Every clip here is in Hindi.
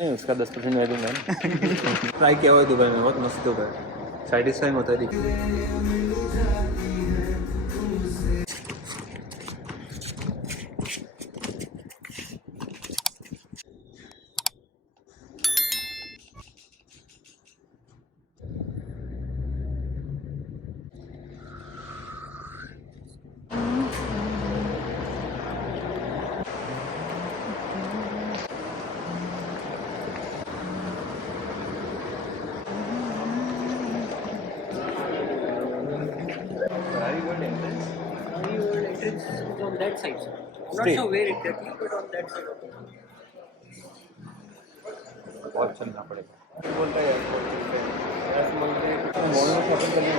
नहीं उसका 10% मैं दूंगा ना। ट्राई किया हुआ है दुबई में, बहुत मस्त दुबई, सेटिस्फाइंग होता है। Very good entrance. Very old entrance is on that side, sir. I'm not Straight. sure where exactly, but on that side. बहुत चलना पड़ेगा। बोलता है यार मॉल में शॉपिंग करने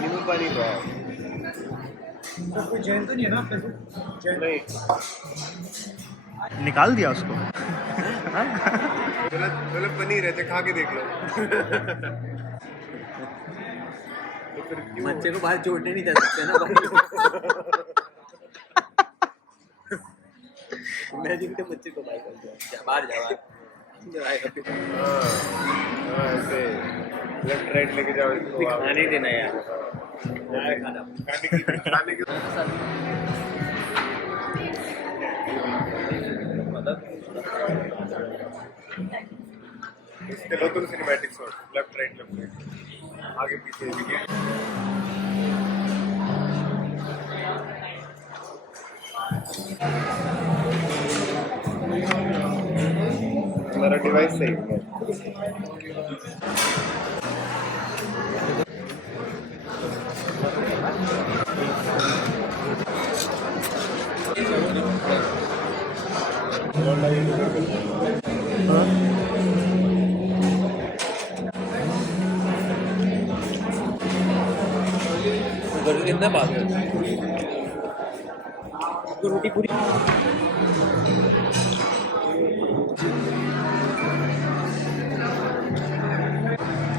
नींबू पानी तो है। कोई जैन तो नहीं है ना आपके जैन नहीं निकाल दिया उसको। बोले पनीर है तो खा के देख लो। तो फिर क्यों बच्चे को बाहर छोड़ने नहीं जा सकते ना भाई। मैं जिनके बच्चे को बाहर कर दिया, बाहर जा ऐसे लेफ्ट राइट लेके जाओ इसको। खाने देना यार, खाना खाने की इसके लो तो सिनेमैटिक्स हो, लेफ्ट राइट आगे पीछे हमारा डिवाइस सही है। कितना बात है तो रोटी पूरी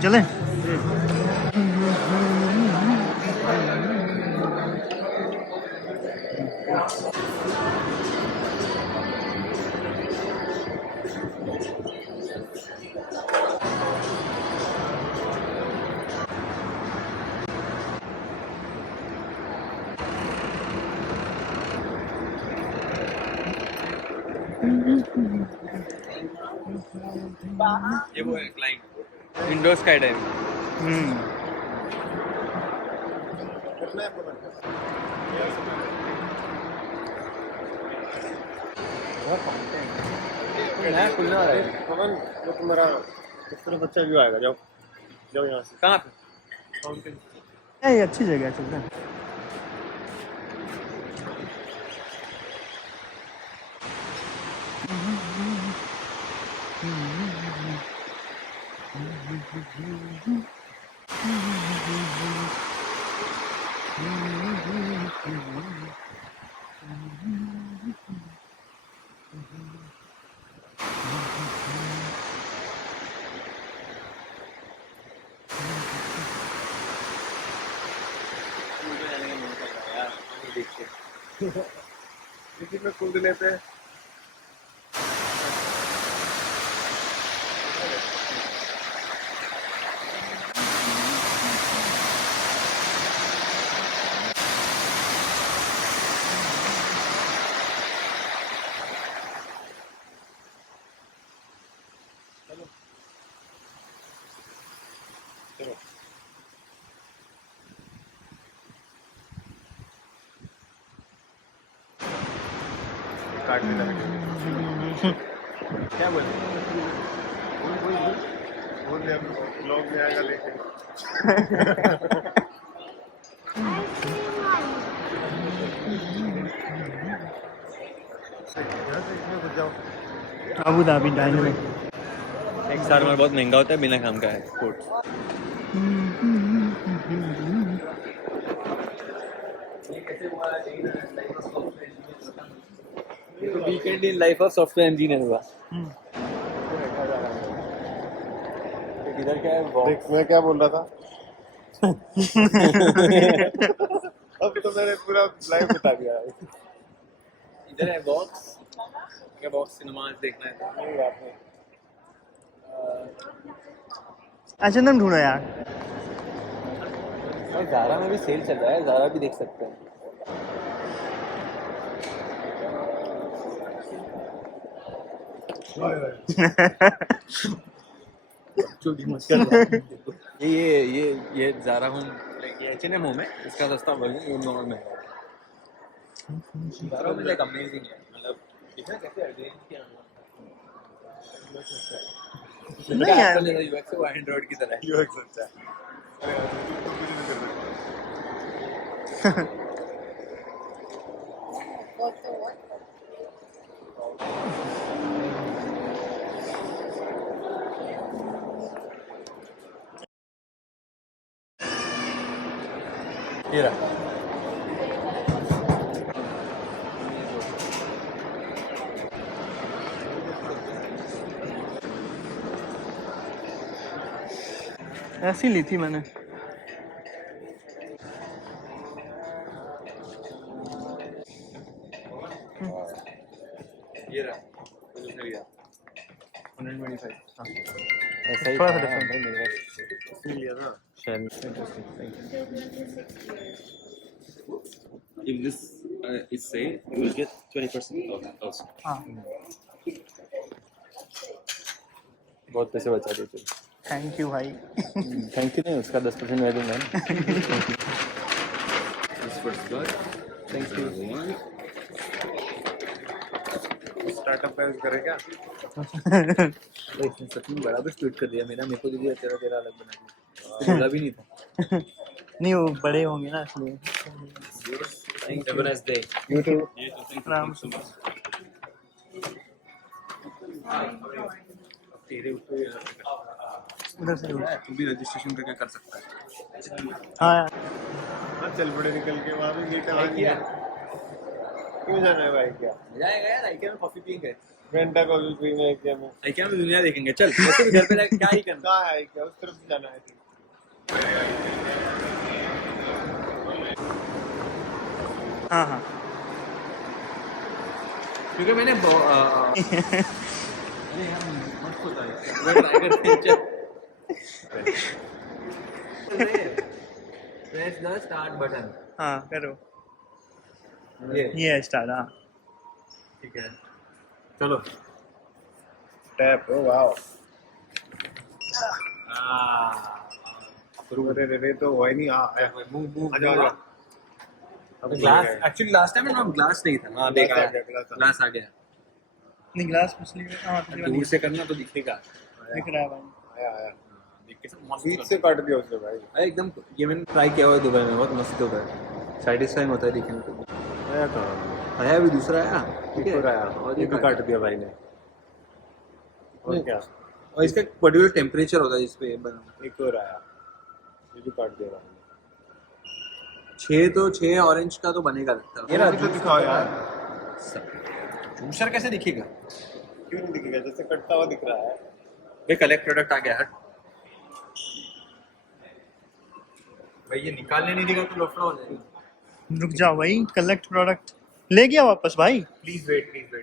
चले ये वो है क्लाइंट विंडो स्काई डाइव। नया खुलने वाला है। पवन वो तुम्हारा इस तरफ अच्छा व्यू आएगा। जाओ जाओ यहाँ से। कहाँ पे? फाउंटेन ये अच्छी जगह है, चलते हैं। किसी में कूद लेते हैं। काट देना क्या बोल ब्लॉग में आएगा लेके अबू धाबी डाइनर में एक साल में बहुत महंगा होता है बिना काम का है sports weekend in life of software engineer हुआ इधर क्या है देख मैं क्या बोल रहा था अब तो मैंने पूरा लाइव बता दिया इधर है बॉक्स क्या बॉक्स सिनेमा देखना है नहीं आपने चंदन ढूंढो यार और ज़ारा में भी सेल चल रहा है ज़ारा भी देख सकते हैं चोटी मत कर ये ज़ारा हूँ ये H&M हूँ मैं इसका सस्ता वर्जन ये नॉर्मल में ज़ारा में लाइक अमेजिंग है मतलब इसमें कैसे अरेंज किया नहीं यार यूएक्स वो एंड्रॉइड की तरह है यूएक्स अच्छा है ये रहा ऐसी ली थी मैंने ये रहा 125 ऐसा ही थोड़ा सा था, different। भाई मेरे पास लिया था शायद If this is sale, you will get 20% off also. हाँ बहुत पैसे बचा देते थैंक यू भाई थैंक यू नहीं उसका 10% मैं दूंगा थैंक यू स्टार्टअप का यूज करेगा इसने सच में बराबर ट्वीट कर दिया मेरा मेरे को दे दिया तेरा तेरा अलग बना दिया बोला भी नहीं था नहीं वो बड़े होंगे ना इसलिए thank you nice day you too Ram तेरे ऊपर उधर से तू भी रजिस्ट्रेशन करके कर सकता है हाँ यार हाँ चल बड़े निकल के वहाँ भी मीटर आ गया क्यों जाना है भाई क्या जाएगा यार IKEA में कॉफी पियेंगे घंटा कॉफी पीने क्या में IKEA में दुनिया देखेंगे चल वैसे भी घर पे रह के क्या ही करना कहाँ है क्या उस तरफ से जाना है हाँ हाँ क्योंकि मैंने अरे यार मत होता है मैं ट्राई करते हैं चल प्रेस द स्टार्ट बटन हाँ करो ये ये है स्टार्ट हाँ ठीक है चलो टैप ओ वाओ अरे रे तो वही नहीं मूव मूव आ जाओ ग्लास एक्चुअली लास्ट टाइम ना ग्लास नहीं था हाँ देखा ग्लास आ गया नहीं ग्लास मछली में हाँ पिछली वाली दूर से करना तो दिखेगा दिख रहा है भाई आया आया देख के मस्त बीच से काट दिया उसने भाई अरे एकदम ये मैंने ट्राई किया हुआ है दुबई में बहुत मस्त होता है सेटिस्फाइंग होता है दिखने को आया कहाँ आया भी दूसरा आया ठीक है एक और आया और ये भी काट दिया भाई ने और क्या और इसका पर्टिकुलर टेम्परेचर होता है जिस पे बनाना एक और आया ये भी काट दिया भाई ने 6 तो 6 ऑरेंज का तो बनेगा लगता है ये ना तो दिखाओ यार जूसर कैसे दिखेगा क्यों नहीं दिखेगा जैसे कटता हुआ दिख रहा है ये कलेक्ट प्रोडक्ट आ गया हट भाई ये निकालने नहीं देगा तो लफड़ा हो जाएगा रुक जाओ भाई कलेक्ट प्रोडक्ट ले गया वापस भाई प्लीज वेट ले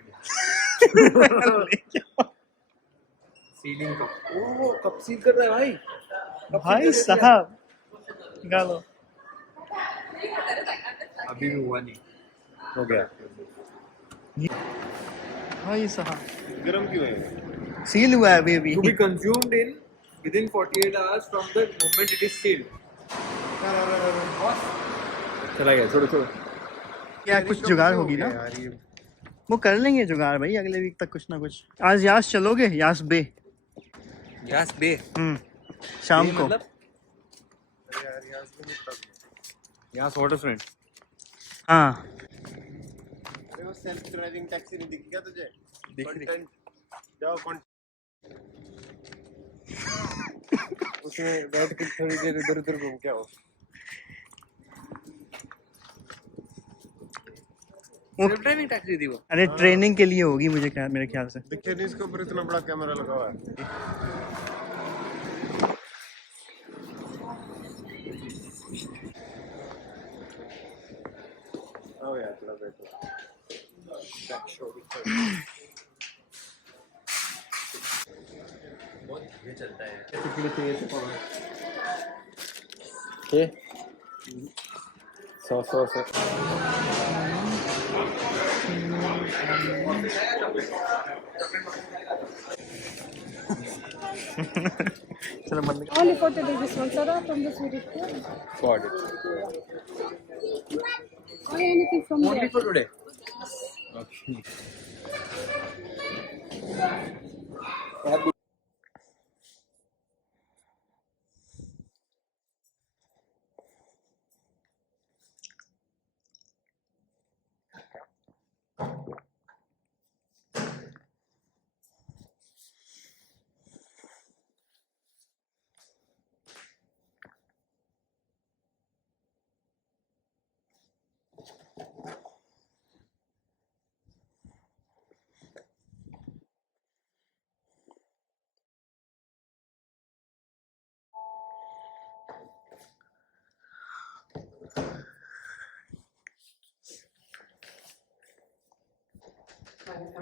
जाओ सीलिंग का ओ कब सील कर रहा है भाई भाई साहब निकालो अभी भी हुआ नहीं हो गया भाई साहब गरम क्यों है सील हुआ है अभी अभी to be consumed in Within 48 hours from the moment it is sealed. चला गया, छोड़ो छोड़ो। क्या कुछ जुगाड़ होगी ना, यार ये वो कर लेंगे जुगाड़ भाई अगले वीक तक कुछ ना कुछ। आज यास चलोगे? यास बे? यास बे? शाम को। यार यहाँ से नहीं पता। यास वाटर फ्रंट। हाँ अरे वो सेल्फ ड्राइविंग टैक्सी नहीं दिख गया तुझे? दिख रही। Content, जाओ उसमें बैठ के थोड़ी देर इधर उधर घूम के आओ। सेल्फ ड्राइविंग टैक्सी थी वो। अरे ट्रेनिंग के लिए होगी मुझे मेरे ख्याल से। दिखे नहीं इसके ऊपर इतना बड़ा कैमरा लगा हुआ है। आओ यार थोड़ा बैठो। बैक शो बहुत धीरे चलता है। कितने चाहिए थे कौन? ये 100 चलो बंद। Only for today, this one, Sarah, from this video. Got it. Or anything from Only there. for today. Okay.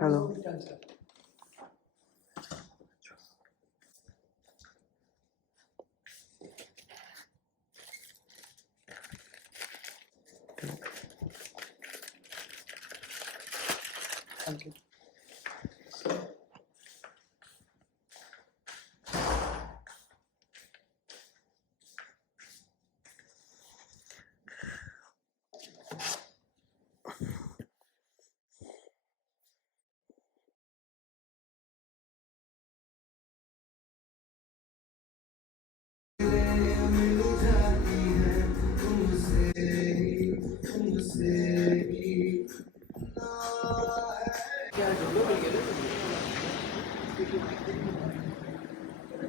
Hello.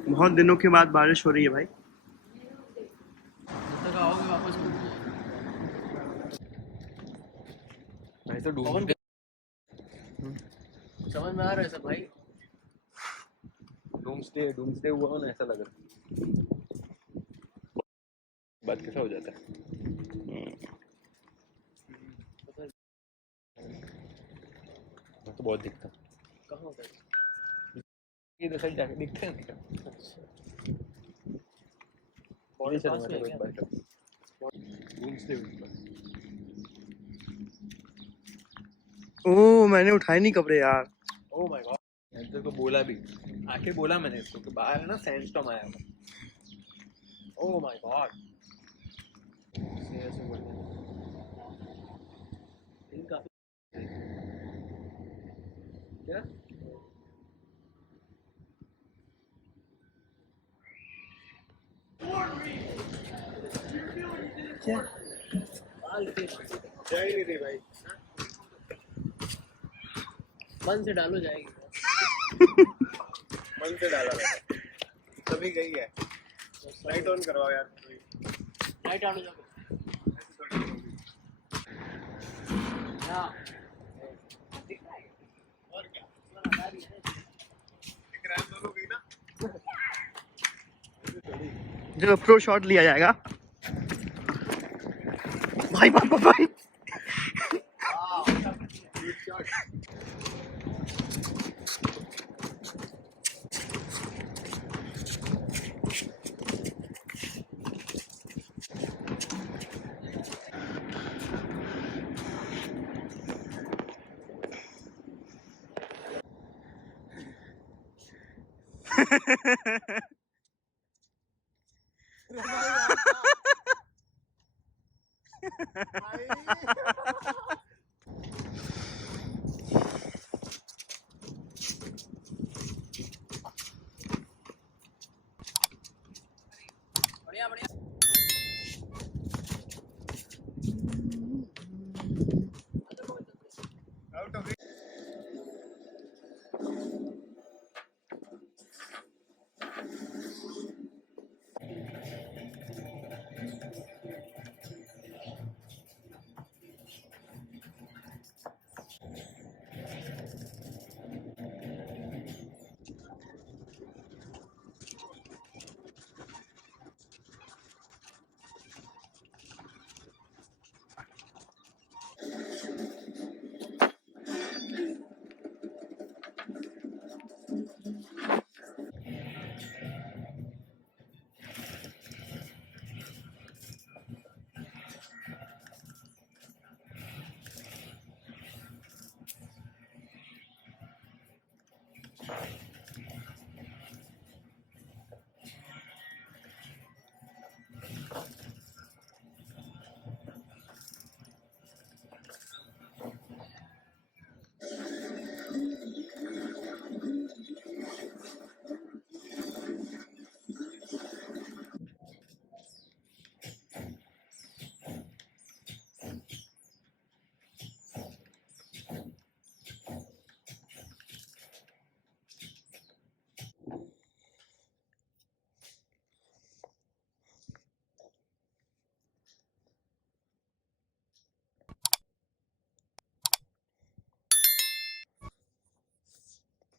बहुत दिनों के बाद बारिश हो रही है भाई। भाई तो डूब समझ में आ रहा है सब भाई। डूम्सडे हुआ ना ऐसा लग रहा है। बात कैसा हो जाता है। मैं तो बहुत दिखता हूँ। कहाँ होता है? इधर साइड जाके दिखते हैं क्या? बॉडी से नहीं एक बार डूम्सडे हुआ। ओह मैंने उठाए नहीं कपड़े यार। Oh my God. मैंने तेरे को बोला भी, आके बोला मैंने इसको कि बाहर है ना सैंडस्टॉर्म आया है। Oh my God. ऐसे बोल काफी क्या क्या? जाएगी नहीं भाई। मन से डालो जाएगी। मन से डाला मैंने। तभी गई है। लाइट ऑन करवाओ यार। लाइट ऑन हो जाओ। हाँ। और क्या? दिख रहा है दोनों की ना। जो प्रो शॉट लिया जाएगा भाई। भाई भाई बढ़िया बढ़िया